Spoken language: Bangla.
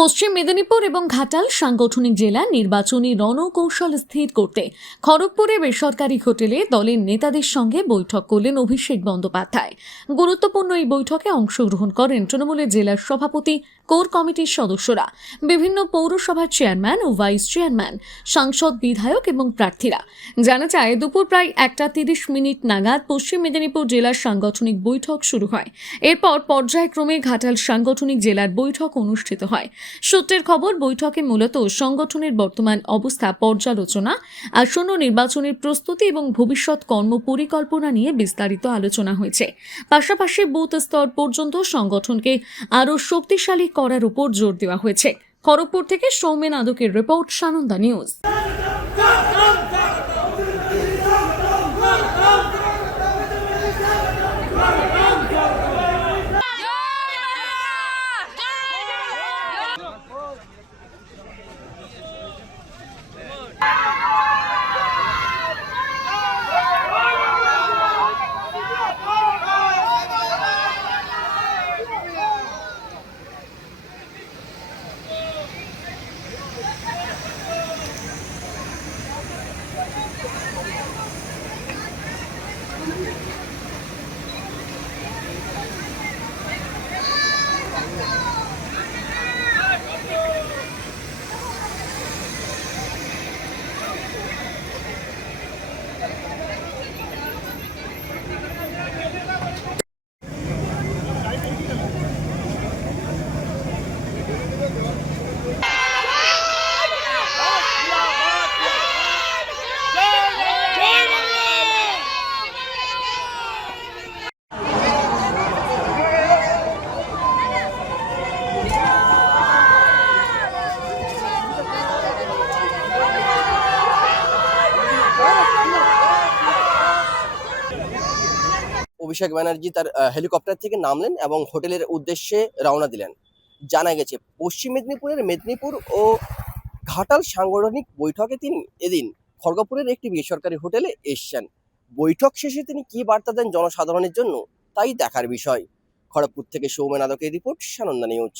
পশ্চিম মেদিনীপুর এবং ঘাটাল সাংগঠনিক জেলা নির্বাচনী রণকৌশল স্থির করতে খড়গপুরে বেসরকারি হোটেলে দলের নেতাদের সঙ্গে বৈঠক করলেন অভিষেক বন্দ্যোপাধ্যায়। গুরুত্বপূর্ণ এই বৈঠকে অংশগ্রহণ করেন তৃণমূলের জেলার সভাপতি, কোর কমিটির সদস্যরা, বিভিন্ন পৌরসভার চেয়ারম্যান ও ভাইস চেয়ারম্যান, সাংসদ, বিধায়ক এবং প্রার্থীরা। জানা যায়, দুপুর প্রায় 1:30 নাগাদ পশ্চিম মেদিনীপুর জেলার সাংগঠনিক বৈঠক শুরু হয়। এরপর পর্যায়ক্রমে ঘাটাল সাংগঠনিক জেলার বৈঠক অনুষ্ঠিত হয়। সূত্রের খবর, বৈঠকে মূলত সংগঠনের বর্তমান অবস্থা পর্যালোচনা, আসন্ন নির্বাচনের প্রস্তুতি এবং ভবিষ্যৎ কর্মপরিকল্পনা নিয়ে বিস্তারিত আলোচনা হয়েছে। পাশাপাশি বুথ স্তর পর্যন্ত সংগঠনকে আরও শক্তিশালী করার উপর জোর দেওয়া হয়েছে। খড়গপুর থেকে সৌমেন আদকের রিপোর্ট, সানন্দা নিউজ। অভিষেক ব্যানার্জি তার হেলিকপ্টার থেকে নামলেন এবং হোটেলের উদ্দেশ্যে রওনা দিলেন। জানা গেছে, পশ্চিম মেদিনীপুরের মেদিনীপুর ও ঘাটাল সাংগঠনিক বৈঠকে তিনি এদিন খড়গপুরের একটি বেসরকারি হোটেলে এসছেন। বৈঠক শেষে তিনি কি বার্তা দেন জনসাধারণের জন্য, তাই দেখার বিষয়। খড়গপুর থেকে সৌমেন আদকের রিপোর্ট, সানন্দা নিউজ।